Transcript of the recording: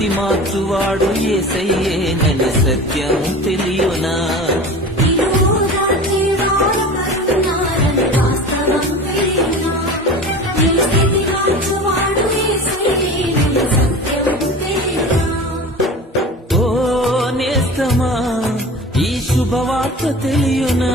స్థితి మార్చువాడు యేసయ్యేనని సత్యం తెలియునా? ఓ నేస్తమా, ఈ శుభవార్త తెలియునా?